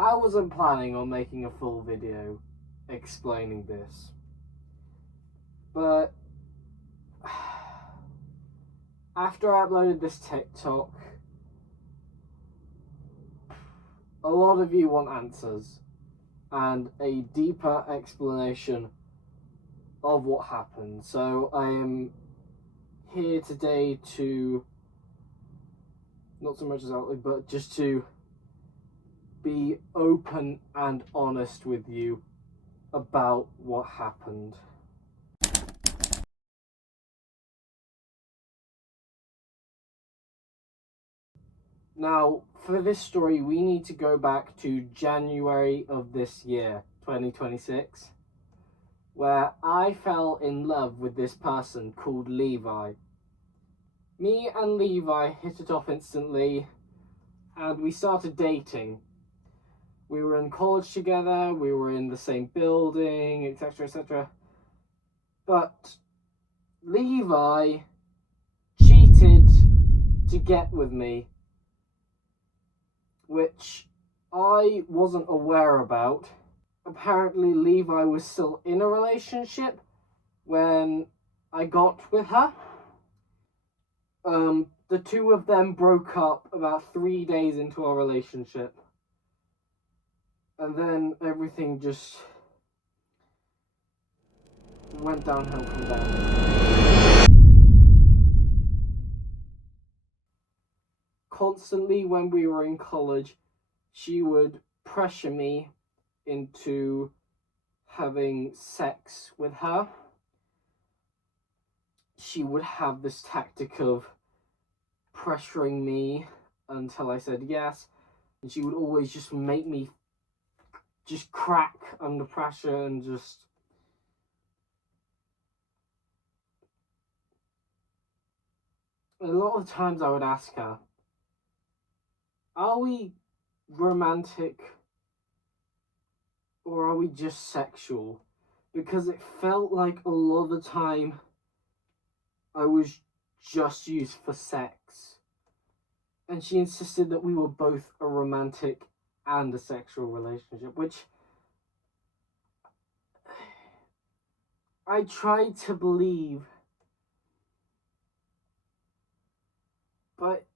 I wasn't planning on making a full video explaining this, but after I uploaded this TikTok, a lot of you want answers and a deeper explanation of what happened. So I am here today to, not so much as outlet, but just to be open and honest with you about what happened. Now, for this story, we need to go back to January of this year, 2026, where I fell in love with this person called Levi. Me and Levi hit it off instantly, and we started dating. We were in college together, we were in the same building, etc., etc. But Levi cheated to get with me, which I wasn't aware about. Apparently Levi was still in a relationship when I got with her. The two of them broke up about 3 days into our relationship. And then everything just went downhill from there. Constantly when we were in college, she would pressure me into having sex with her. She would have this tactic of pressuring me until I said yes, and she would always just make me just crack under pressure and just a lot of times I would ask her, are we romantic or are we just sexual? Because it felt like a lot of the time I was just used for sex. And she insisted that we were both a romantic and a sexual relationship, which I tried to believe, but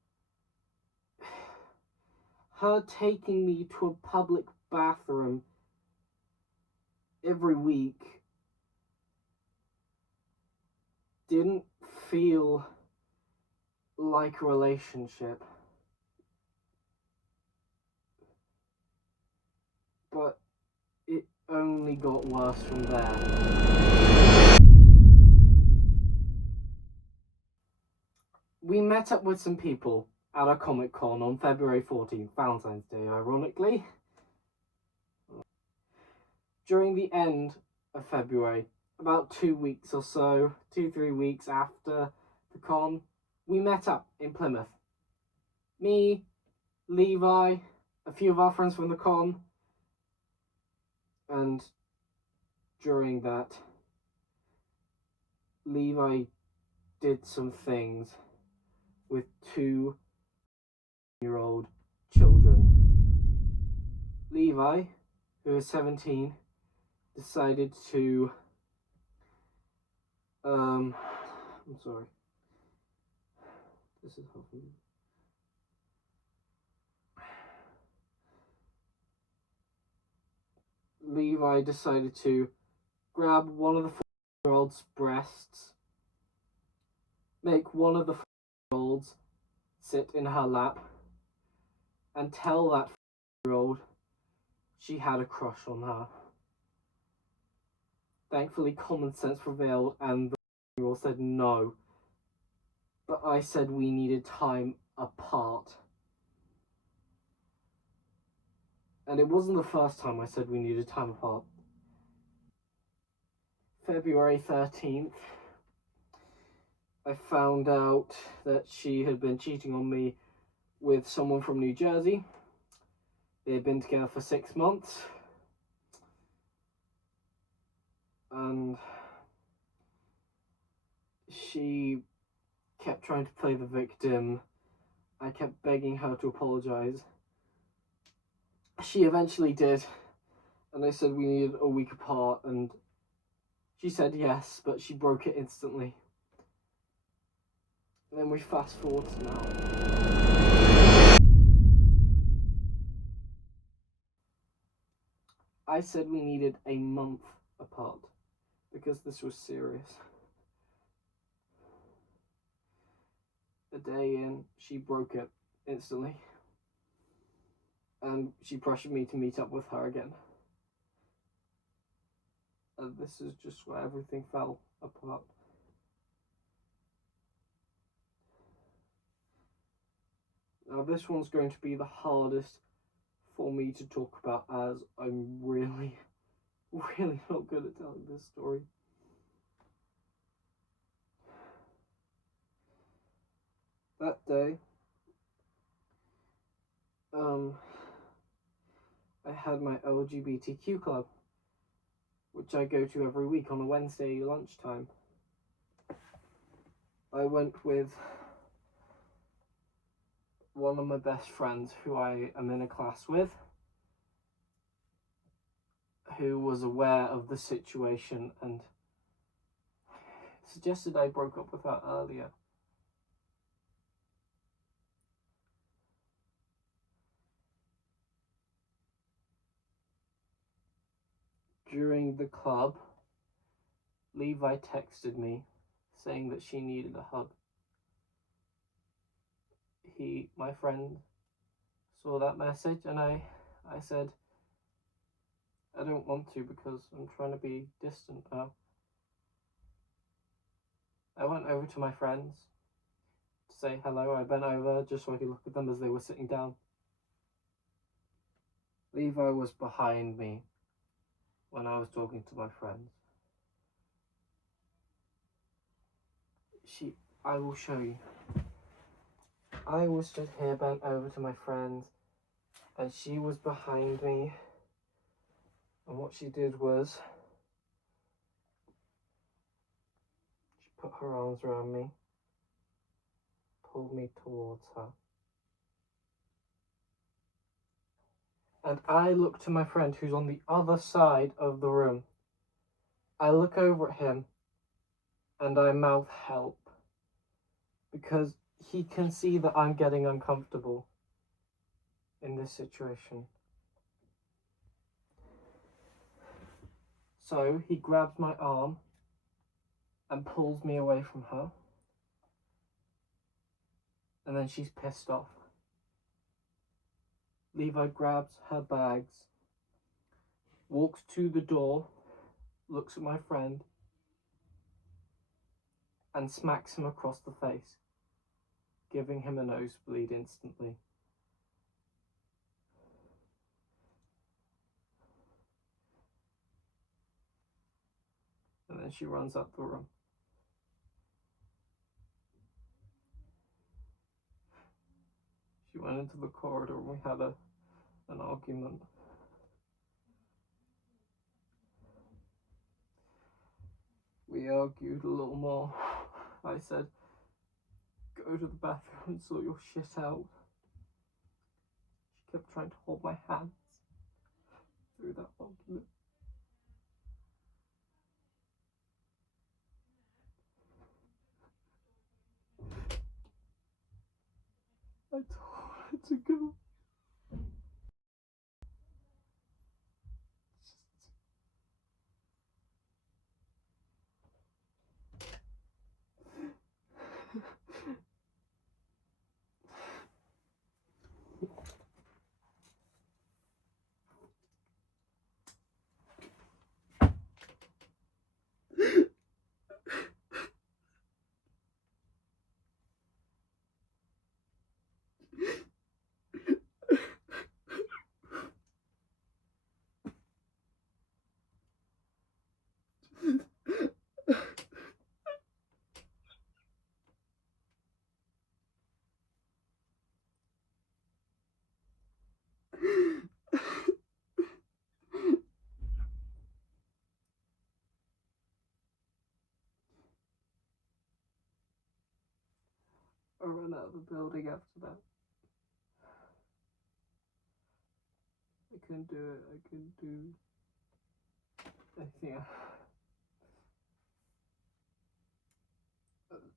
her taking me to a public bathroom every week didn't feel like a relationship. But it only got worse from there. We met up with some people at a Comic-Con on February 14th, Valentine's Day, ironically. During the end of February, about 2 weeks or so, 2-3 weeks after the con, we met up in Plymouth. Me, Levi, a few of our friends from the con, and during that, Levi did some things with 2-year-old children. Levi, who was 17, decided to I'm sorry. This is helpful. Levi decided to grab one of the 4-year-old's breasts, make one of the 4-year-olds sit in her lap, and tell that 4-year-old she had a crush on her. Thankfully, common sense prevailed and the 4-year-old said no. But I said we needed time apart. And it wasn't the first time I said we needed time apart. February 13th, I found out that she had been cheating on me with someone from New Jersey. They had been together for 6 months. And she kept trying to play the victim. I kept begging her to apologize. she eventually did, and I said we needed a week apart, and she said yes, but she broke it instantly. And then we fast forward to now. I said we needed a month apart because this was serious. A day in, she broke it instantly. And she pressured me to meet up with her again. And this is just where everything fell apart. Now this one's going to be the hardest for me to talk about, as I'm really not good at telling this story. That day, I had my LGBTQ club, which I go to every week on a Wednesday lunchtime. I went with one of my best friends who I am in a class with, who was aware of the situation and suggested I broke up with her earlier. During the club, Levi texted me saying that she needed a hug. My friend, saw that message, and I said, I don't want to because I'm trying to be distant now. I went over to my friends to say hello. I bent over just so I could look at them as they were sitting down. Levi was behind me when I was talking to my friends. I will show you. I was stood here bent over to my friends, and she was behind me, and what she did was she put her arms around me, pulled me towards her. And I look to my friend who's on the other side of the room. I look over at him and I mouth help, because he can see that I'm getting uncomfortable in this situation. So he grabs my arm and pulls me away from her. And then she's pissed off. Levi grabs her bags, walks to the door, looks at my friend, and smacks him across the face, giving him a nosebleed instantly. And then she runs out the room. She went into the corridor and we had an argument. We argued a little more. I said, go to the bathroom and sort your shit out. She kept trying to hold my hands through that argument. I told her to go. I ran out of the building after that. can do it. I can do anything.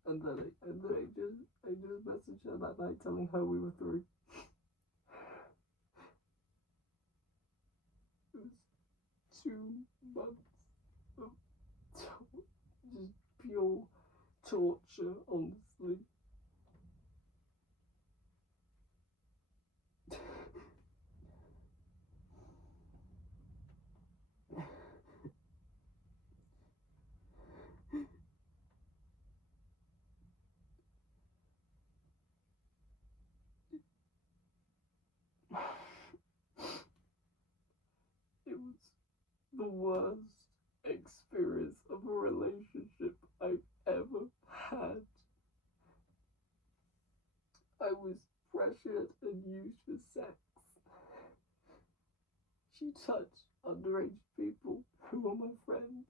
And then I just messaged her that night telling her we were through. It was 2 months of just pure torture, honestly. It was the worst experience of a relationship I've ever had. I was pressured and used for sex. She touched underage people who were my friends.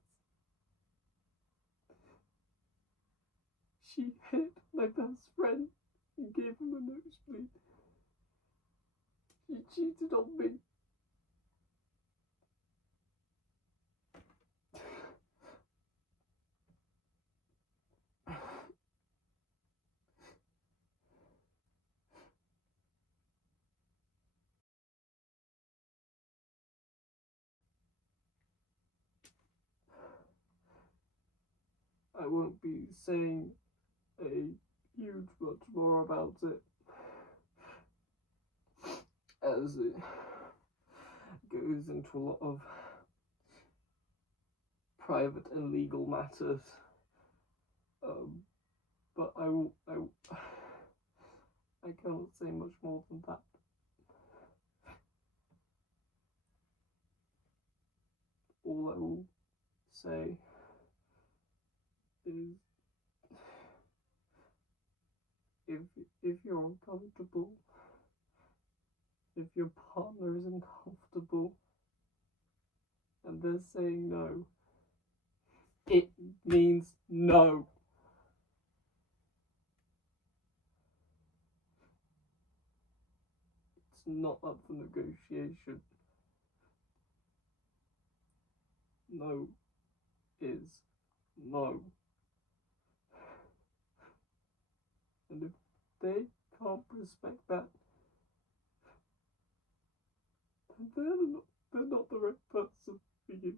She hit my best friend and gave him a nosebleed. She cheated on me. I won't be saying a huge much more about it, as it goes into a lot of private and legal matters. But I cannot say much more than that. All I will say is, if you're uncomfortable, if your partner is uncomfortable and they're saying no, it means no. It's not up for negotiation. No is no. And if they can't respect that, then they're not the right person for you.